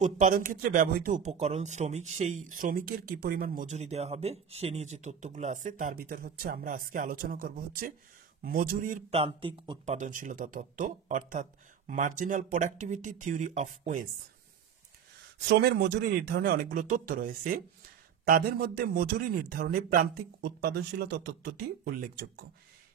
উৎপাদন ক্ষেত্রে ব্যবহৃত উপকরণ, শ্রমিক, সেই শ্রমিকের কি পরিমাণ মজুরি দেওয়া হবে সে নিয়ে যে তথ্যগুলো আছে তার ভিতর হচ্ছে আমরা আজকে আলোচনা করব হচ্ছে মজুরির প্রান্তিক উৎপাদনশীলতা তত্ত্ব, অর্থাৎ marginal productivity theory of wage. শ্রমের মজুরি নির্ধারণে অনেকগুলো তত্ত্ব রয়েছে, তাদের মধ্যে মজুরি নির্ধারণে প্রান্তিক উৎপাদনশীলতা তত্ত্বটি উল্লেখযোগ্য।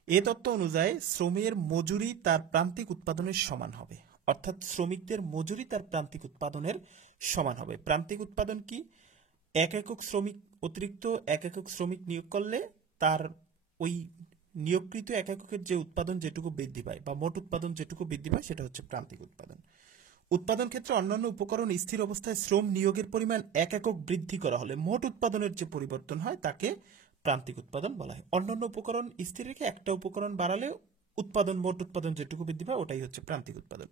এ তত্ত্ব অনুযায়ী শ্রমের মজুরি তার প্রান্তিক উৎপাদনের সমান হবে, অর্থাৎ শ্রমিকদের মজুরি তার প্রান্তিক উৎপাদনের সমান হবে। প্রান্তিক উৎপাদন কি? এক একক শ্রমিক অতিরিক্ত এক একক শ্রমিক নিয়োগ করলে তার ওই নিয়োগকৃত এক এককের যে উৎপাদন যেটুকু বৃদ্ধি পায় বা মোট উৎপাদন যেটুকু বৃদ্ধি পায় সেটা হচ্ছে প্রান্তিক উৎপাদন। উৎপাদন ক্ষেত্রে অন্যান্য উপকরণ স্থির অবস্থায় শ্রম নিয়োগের পরিমাণ এক একক বৃদ্ধি করা হলে মোট উৎপাদনের যে পরিবর্তন হয় তাকে প্রান্তিক উৎপাদন বলা হয়। অন্যান্য উপকরণ স্থির রেখে একটা উপকরণ বাড়ালে উৎপাদন, মোট উৎপাদন যেটুকু বৃদ্ধি পায় ওটাই হচ্ছে প্রান্তিক উৎপাদন।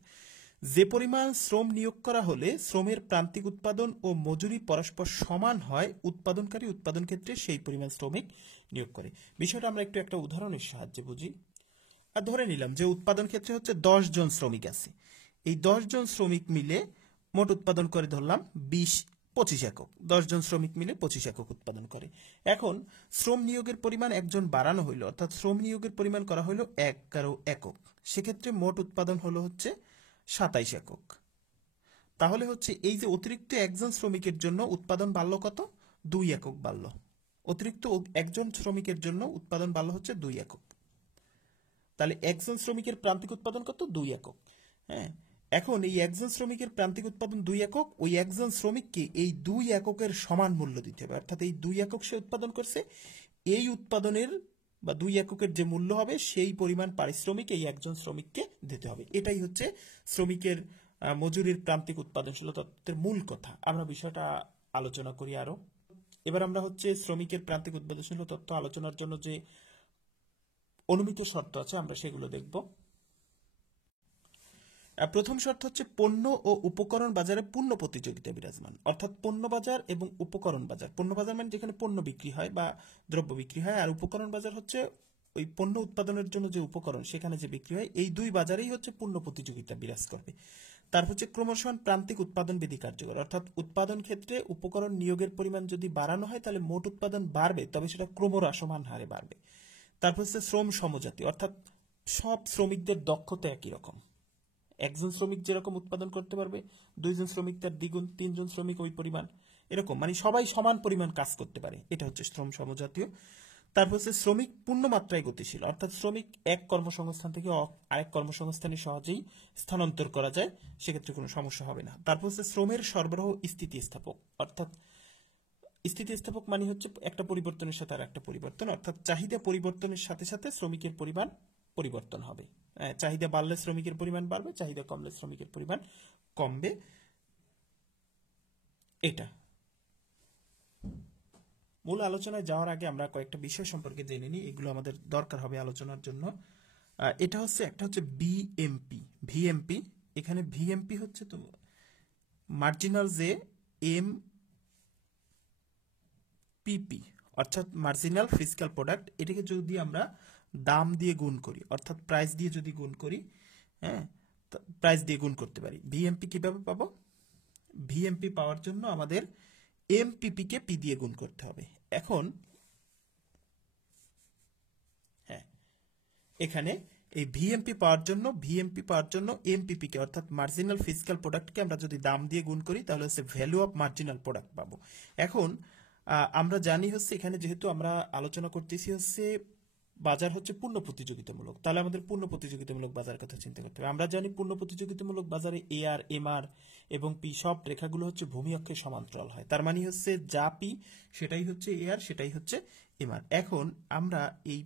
যে পরিমাণ শ্রম নিয়োগ করা হলে শ্রমের প্রান্তিক উৎপাদন ও মজুরি পরস্পর সমান হয়, উৎপাদনকারী উৎপাদন ক্ষেত্রে সেই পরিমাণ শ্রমিক নিয়োগ করে। বিষয়টা আমরা একটু একটা উদাহরণের সাহায্যে বুঝি। আর ধরে নিলাম যে উৎপাদন ক্ষেত্রে হচ্ছে 10 জন শ্রমিক আছে, এই 10 জন শ্রমিক মিলে মোট উৎপাদন করে ধরলাম 25 একক। 10 জন শ্রমিক মিলে 25 একক উৎপাদন করে। এখন শ্রম নিয়োগের পরিমাণ একজন বাড়ানো হইল, অর্থাৎ শ্রম নিয়োগের পরিমাণ করা হইল 11 একক। সেক্ষেত্রে মোট উৎপাদন হলো হচ্ছে 27 একক। তাহলে হচ্ছে এই যে অতিরিক্ত একজন শ্রমিকের জন্য উৎপাদন বাড়লো কত? 2 একক বাড়লো। অতিরিক্ত একজন শ্রমিকের জন্য উৎপাদন বাড়লো হচ্ছে 2 একক। তাহলে একজন শ্রমিকের প্রান্তিক উৎপাদন কত? 2 একক। হ্যাঁ, এখন এই একজন শ্রমিকের প্রান্তিক উৎপাদন 2 একক, ওই একজন শ্রমিককে এই 2 এককের সমান মূল্য দিতে হবে, অর্থাৎ এই 2 একক সে উৎপাদন করছে, এই উৎপাদনের বা 2 এককের যে মূল্য হবে সেই পরিমাণ পারিশ্রমিক এই একজন শ্রমিককে দিতে হবে। এটাই হচ্ছে শ্রমিকের মজুরির প্রান্তিক উৎপাদনশীলতা তত্ত্বের মূল কথা। আমরা বিষয়টা আলোচনা করি আরো। এবার আমরা হচ্ছে শ্রমিকের প্রান্তিক উৎপাদনশীলতা তত্ত্ব আলোচনার জন্য যে অনুমিত শর্ত আছে আমরা সেগুলো দেখব। প্রথম শর্ত হচ্ছে পণ্য ও উপকরণ বাজারে পূর্ণ প্রতিযোগিতা বিরাজমান, অর্থাৎ পণ্য বাজার এবং উপকরণ বাজার। পণ্য বাজার মানে যেখানে পণ্য বিক্রি হয় বা দ্রব্য বিক্রি হয়, আর উপকরণ বাজার হচ্ছে ওই পণ্য উৎপাদনের জন্য যে উপকরণ সেখানে যে বিক্রি হয়, এই দুই বাজারেই হচ্ছে পূর্ণ প্রতিযোগিতা বিরাজ করবে। তারপর হচ্ছে ক্রমশঃ প্রান্তিক উৎপাদন বিধি কার্যকর, অর্থাৎ উৎপাদন ক্ষেত্রে উপকরণ নিয়োগের পরিমাণ যদি বাড়ানো হয় তাহলে মোট উৎপাদন বাড়বে, তবে সেটা ক্রমহ্রাসমান হারে বাড়বে। তারপর হচ্ছে শ্রম সমজাতি, অর্থাৎ সব শ্রমিকদের দক্ষতা একই রকম। একজন শ্রমিক যেরকম উৎপাদন করতে পারবে, 2 জন শ্রমিক তার দ্বিগুণ, 3 জন শ্রমিক ওই পরিমাণ, এরকম মানে সবাই সমান পরিমাণ কাজ করতে পারে, এটা হচ্ছে শ্রম সমজাতীয়। তারপর হচ্ছে শ্রমিক পূর্ণ মাত্রায় গতিশীল, অর্থাৎ শ্রমিক এক কর্মসংস্থান থেকে আরেক কর্মসংস্থানে সহজেই স্থানান্তর করা যায়, সেক্ষেত্রে কোনো সমস্যা হবে না। তারপর হচ্ছে শ্রমের সরবরাহ স্থিতিস্থাপক, অর্থাৎ স্থিতিস্থাপক মানে হচ্ছে একটা পরিবর্তনের সাথে আর একটা পরিবর্তন, অর্থাৎ চাহিদা পরিবর্তনের সাথে সাথে শ্রমিকের পরিমাণ পরিবর্তন হবে। চাহিদা বাড়লে শ্রমিকের পরিমাণ বাড়বে, চাহিদা কমলে শ্রমিকের পরিমাণ কমবে। এটা মূল আলোচনায় যাওয়ার আগে আমরা কয়েকটা বিষয় সম্পর্কে জেনে নিই, এগুলো আমাদের দরকার হবে আলোচনার জন্য। এটা হচ্ছে একটা হচ্ছে ভিএমপি। এখানে ভিএমপি হচ্ছে তো মার্জিনাল যে এম পিপি, অর্থাৎ মার্জিনাল ফিজিক্যাল প্রোডাক্ট। এটাকে যদি আমরা দাম দিয়ে গুণ করি, অর্থাৎ প্রাইস দিয়ে যদি গুণ করি, হ্যাঁ প্রাইস দিয়ে গুণ করতে পারি। ভিএমপি কিভাবে পাবো? ভিএমপি পাওয়ার জন্য আমাদের এমপিপি কে পি দিয়ে গুণ করতে হবে। এখন হ্যাঁ, এখানে এই ভিএমপি পাওয়ার জন্য এমপিপি কে অর্থাৎ মার্জিনাল ফিজিক্যাল প্রোডাক্টকে আমরা যদি দাম দিয়ে গুণ করি তাহলে হচ্ছে ভ্যালু অফ মার্জিনাল প্রোডাক্ট পাবো। এখন আমরা জানি হচ্ছে এখানে যেহেতু আমরা আলোচনা করতেছি হচ্ছে বাজার হচ্ছে পূর্ণ প্রতিযোগিতামূলক, তাহলে আমাদের পূর্ণ প্রতিযোগিতামূলক বাজার কথা চিন্তা করতে হবে। আমরা জানি পূর্ণ প্রতিযোগিতামূলক বাজারে এআর, এমআর এবং পি সব রেখাগুলো হচ্ছে ভূমি অক্ষের সমান্তরাল হয়, তার মানে হচ্ছে যা পি সেটাই হচ্ছে এআর, সেটাই হচ্ছে এমআর। এখন আমরা এই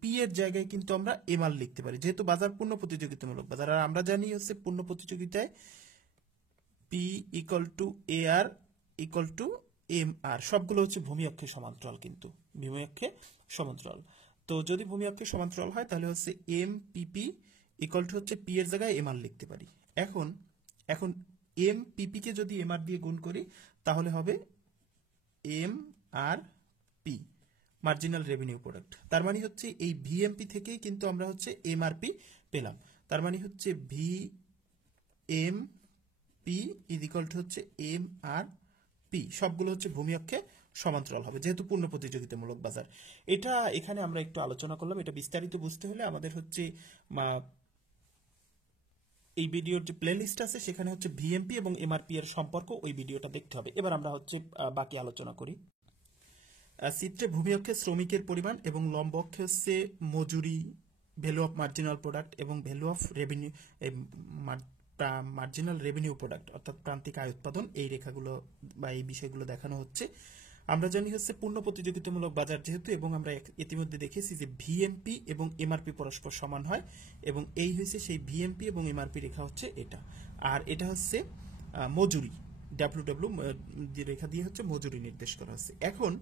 পি এর জায়গায় কিন্তু আমরা এমআর লিখতে পারি, যেহেতু বাজার পূর্ণ প্রতিযোগিতামূলক বাজার। আর আমরা জানি হচ্ছে পূর্ণ প্রতিযোগিতায় P equal to AR equal to MR, সবগুলো হচ্ছে ভূমি অক্ষের সমান্তরাল, কিন্তু ভূমি অক্ষে সমান্তরাল। তো যদি ভূমি অক্ষের সমান্তরাল হয় তাহলে হচ্ছে এমপিপি ইকুয়াল টু হচ্ছে পি এর জায়গায় এমআর লিখতে পারি। এখন এমপিপি কে যদি এমআর দিয়ে গুণ করি তাহলে হবে এমআরপি, মার্জিনাল রেভিনিউ প্রোডাক্ট। তার মানে হচ্ছে এই ভিএমপি থেকেই কিন্তু আমরা হচ্ছে এমআরপি পেলাম। তার মানে হচ্ছে পি ইজ ইকুয়াল টু হচ্ছে এম আর পি, সবগুলো হচ্ছে ভূমি অক্ষে সমান্তরাল হবে যেহেতু পূর্ণ প্রতিযোগিতামূলক বাজার। এটা এখানে আমরা একটু আলোচনা করলাম। এটা বিস্তারিত বুঝতে হলে আমাদের হচ্ছে এই ভিডিওর যে প্লেলিস্ট আছে সেখানে হচ্ছে ভিএমপি এবং এমআরপি এর সম্পর্ক, ওই ভিডিওটা দেখতে হবে। এবার আমরা হচ্ছে বাকি আলোচনা করি। চিত্রে ভূমি অক্ষে শ্রমিকের পরিমাণ এবং লম্ব অক্ষে হচ্ছে মজুরি, ভ্যালু অফ মার্জিনাল প্রোডাক্ট এবং value of revenue, marginal revenue product অর্থাৎ প্রান্তিক আয় উৎপাদন, এই রেখাগুলো বা এই বিষয়গুলো দেখানো হচ্ছে। আমরা জানি হচ্ছে পূর্ণ প্রতিযোগিতামূলক বাজার যেহেতু, এবং আমরা ইতিমধ্যে দেখেছি যে ভিএমপি এবং এমআরপি পরস্পর সমান হয়, এবং এই হচ্ছে সেই ভিএমপি এবং এমআরপি রেখা হচ্ছে এটা, আর এটা হচ্ছে মজুরি, ডাব্লিউ রেখা দিয়ে হচ্ছে মজুরি নির্দেশ করা হচ্ছে। এখন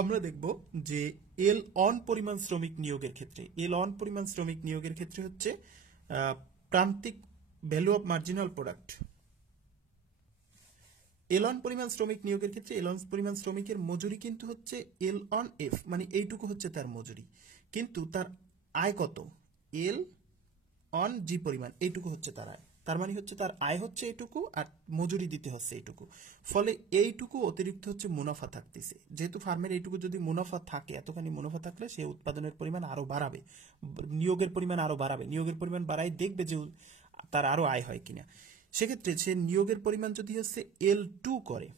আমরা দেখব যে এল অন পরিমাণ শ্রমিক নিয়োগের ক্ষেত্রে, এল অন পরিমাণ শ্রমিক নিয়োগের ক্ষেত্রে হচ্ছে প্রান্তিক value of marginal product, L on পরিমাণ শ্রমিক নিয়োগের ক্ষেত্রে এল অন পরিমাণ শ্রমিকের মজুরি কিন্তু হচ্ছে এল অন এফ, মানে এইটুকু হচ্ছে তার মজুরি, কিন্তু তার আয় কত, এল অন জি পরিমাণ, এইটুকু হচ্ছে তার আয়। তার মানে হচ্ছে তার আয় হচ্ছে এইটুকু আর মজুরি দিতে হচ্ছে এইটুকু, ফলে এইটুকু অতিরিক্ত হচ্ছে মুনাফা থাকতেছে। যেহেতু ফার্মের এইটুকু যদি মুনাফা থাকে, এতখানি মুনাফা থাকলে সে উৎপাদনের পরিমাণ আরো বাড়াবে, নিয়োগের পরিমাণ আরো বাড়াবে, নিয়োগের পরিমাণ বাড়াই দেখবে যে তার আরো আয় হয় কিনা। সেক্ষেত্রে সে নিয়োগের পরিমাণ যদি হচ্ছে L2 করে,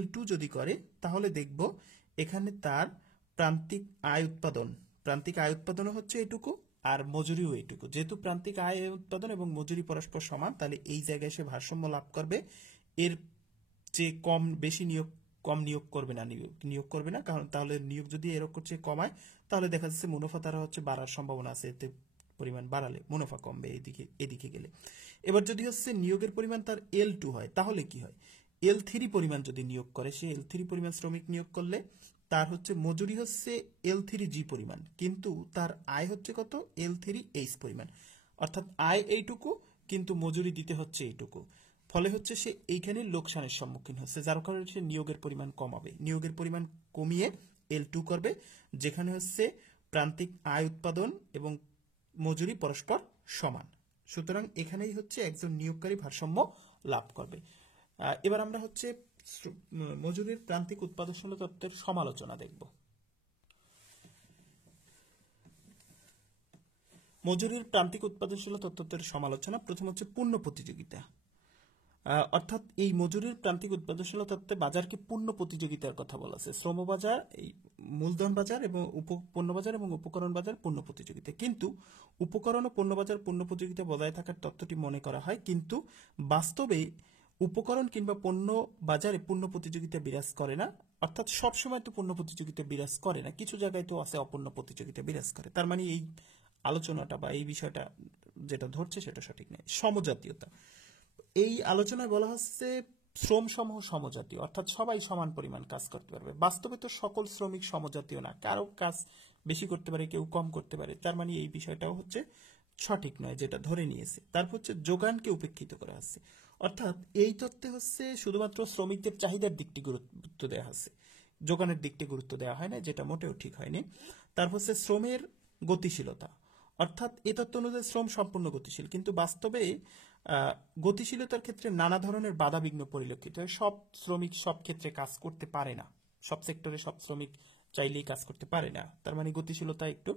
L2 যদি করে তাহলে দেখব এখানে তার প্রান্তিক আয় উৎপাদনও হচ্ছে এইটুকু আর মজুরিও এইটুকু। যেহেতু প্রান্তিক আয় উৎপাদন এবং মজুরি পরস্পর সমান, তাহলে এই জায়গায় সে ভারসাম্য লাভ করবে। এর যে কম নিয়োগ করবে না, কারণ তাহলে নিয়োগ যদি এরকম চেয়ে কমায় তাহলে দেখা যাচ্ছে মুনাফা তারা হচ্ছে বাড়ার সম্ভাবনা আছে, এতে পরিমাণ বাড়ালে মুনাফা কমবে এদিকে গেলে। এবার যদি হচ্ছে নিয়োগের পরিমাণ তার L2 হয় তাহলে কি হয়, L3 পরিমাণ যদি নিয়োগ করে, সে L3 পরিমাণ শ্রমিক নিয়োগ করলে তার হচ্ছে মজুরি হচ্ছে L3G পরিমাণ, কিন্তু তার আয় হচ্ছে কত, L3H পরিমাণ, অর্থাৎ আয় এইটুকু কিন্তু মজুরি দিতে হচ্ছে এইটুকু। ফলে হচ্ছে সে এইখানে লোকসানের সম্মুখীন হচ্ছে, যার কারণে সে নিয়োগের পরিমাণ কমাবে, নিয়োগের পরিমাণ কমিয়ে L2 করবে, যেখানে হচ্ছে প্রান্তিক আয় উৎপাদন এবং মজুরি পরস্পর সমান। সুতরাং এখানেই হচ্ছে একজন নিয়োগকারী ভারসাম্য লাভ করবে। এবার আমরা হচ্ছে মজুরির প্রান্তিক উৎপাদনশীল তত্ত্বের সমালোচনা দেখব। মজুরির প্রান্তিক উৎপাদনশীল তত্ত্বের সমালোচনা। প্রথম হচ্ছে পূর্ণ প্রতিযোগিতা, অর্থাৎ এই মজুরির প্রান্তিক উৎপাদনশীল তত্ত্বে বাজারকে পূর্ণ প্রতিযোগিতার কথা বলা আছে। শ্রম বাজার, এই মূলধন বাজার এবং পণ্য বাজার এবং উপকরণ বাজার পূর্ণ প্রতিযোগিতা, কিন্তু উপকরণ ও পণ্য বাজার পূর্ণ প্রতিযোগিতা বজায় থাকার তত্ত্বটি মনে করা হয়, কিন্তু বাস্তবে উপকরণ কিংবা পণ্য বাজারে পূর্ণ প্রতিযোগিতা বিরাজ করে না, অর্থাৎ সবসময় তো পূর্ণ প্রতিযোগিতা বিরাজ করে না, কিছু জায়গায় তো আছে অপূর্ণ প্রতিযোগিতা বিরাজ করে। তার মানে এই আলোচনাটা বা এই বিষয়টা যেটা ধরছে সেটা সঠিক নয়। সমজাতীয়তা, এই আলোচনায় বলা হচ্ছে শ্রম সমূহ সমজাতীয়, অর্থাৎ সবাই সমান পরিমাণ কাজ করতে পারবে। বাস্তবে তো সকল শ্রমিক সমজাতীয় না, কারো কাজ বেশি করতে পারে, কেউ কম করতে পারে, তার মানে এই বিষয়টাও হচ্ছে সঠিক নয় যেটা ধরে নিয়েছে। তারপর হচ্ছে যোগানকে উপেক্ষিত করা হচ্ছে, অর্থাৎ এই তত্ত্বে হচ্ছে শুধুমাত্র শ্রমিকদের চাহিদার দিকটি গুরুত্ব দেওয়া হচ্ছে, যোগানের দিকটি গুরুত্ব দেওয়া হয় না, যেটা মোটেও ঠিক হয়নি। তারপর হচ্ছে শ্রমের গতিশীলতা, অর্থাৎ এ তত্ত্ব অনুযায়ী শ্রম সম্পূর্ণ গতিশীল, কিন্তু বাস্তবে গতিশীলতার ক্ষেত্রে নানা ধরনের বাধা বিঘ্ন পরিলক্ষিত হয়। সব শ্রমিক সব ক্ষেত্রে কাজ করতে পারে না, সব সেক্টরে সব শ্রমিক চাইলেই কাজ করতে পারে না, তার মানে গতিশীলতা একটু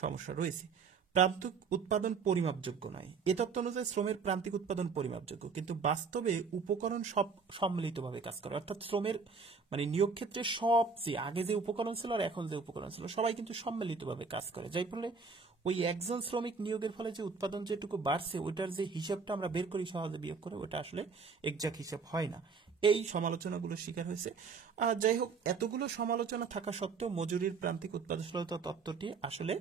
সমস্যা রয়েছে। প্রান্তিক উৎপাদন পরিমাপযোগ্য নয়, এ তত্ত্ব অনুযায়ী শ্রমের প্রান্তিক উৎপাদন পরিমাপযোগ্য, কিন্তু বাস্তবে উপকরণ সব সম্মিলিতভাবে কাজ করে, অর্থাৎ শ্রমের মানে নিয়োগ ক্ষেত্রে সব যে আগে যে উপকরণ ছিল আর এখন যে উপকরণ ছিল সবাই কিন্তু সম্মিলিতভাবে কাজ করে, যার ফলে ওই একজন শ্রমিক নিয়োগের ফলে যে উৎপাদন যেটুকু বাড়ছে ওইটার যে হিসাবটা আমরা বের করি সহজে বিয়োগ করে, ওটা আসলে এক্সাক্ট হিসাব হয় না। এই সমালোচনাগুলো শিকার হয়েছে। যাই হোক, এতগুলো সমালোচনা থাকা সত্ত্বেও মজুরির প্রান্তিক উৎপাদনশীলতা তত্ত্বটি আসলে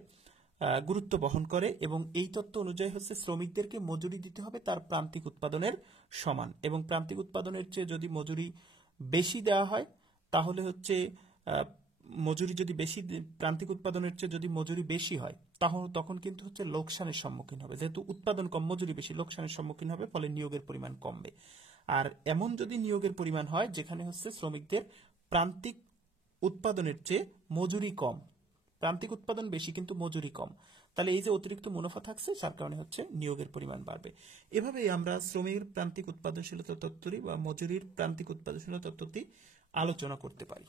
গুরুত্ব বহন করে, এবং এই তত্ত্ব অনুযায়ী হচ্ছে শ্রমিকদেরকে মজুরি দিতে হবে তার প্রান্তিক উৎপাদনের সমান, এবং প্রান্তিক উৎপাদনের চেয়ে যদি মজুরি বেশি দেওয়া হয় তাহলে হচ্ছে মজুরি যদি বেশি, প্রান্তিক উৎপাদনের চেয়ে যদি মজুরি বেশি হয় তখন কিন্তু হচ্ছে লোকসানের সম্মুখীন হবে, যেহেতু উৎপাদন কম মজুরি বেশি, লোকসানের সম্মুখীন হবে, ফলে নিয়োগের পরিমাণ কমবে। আর এমন যদি নিয়োগের পরিমাণ হয় যেখানে হচ্ছে শ্রমিকদের প্রান্তিক উৎপাদনের চেয়ে মজুরি কম, প্রান্তিক উৎপাদন বেশি কিন্তু মজুরি কম, তাহলে এই যে অতিরিক্ত মুনাফা থাকছে যার কারণে হচ্ছে নিয়োগের পরিমাণ বাড়বে। এভাবেই আমরা শ্রমিকের প্রান্তিক উৎপাদনশীলতা তত্ত্বটি বা মজুরির প্রান্তিক উৎপাদনশীলতা তত্ত্বটি আলোচনা করতে পারি।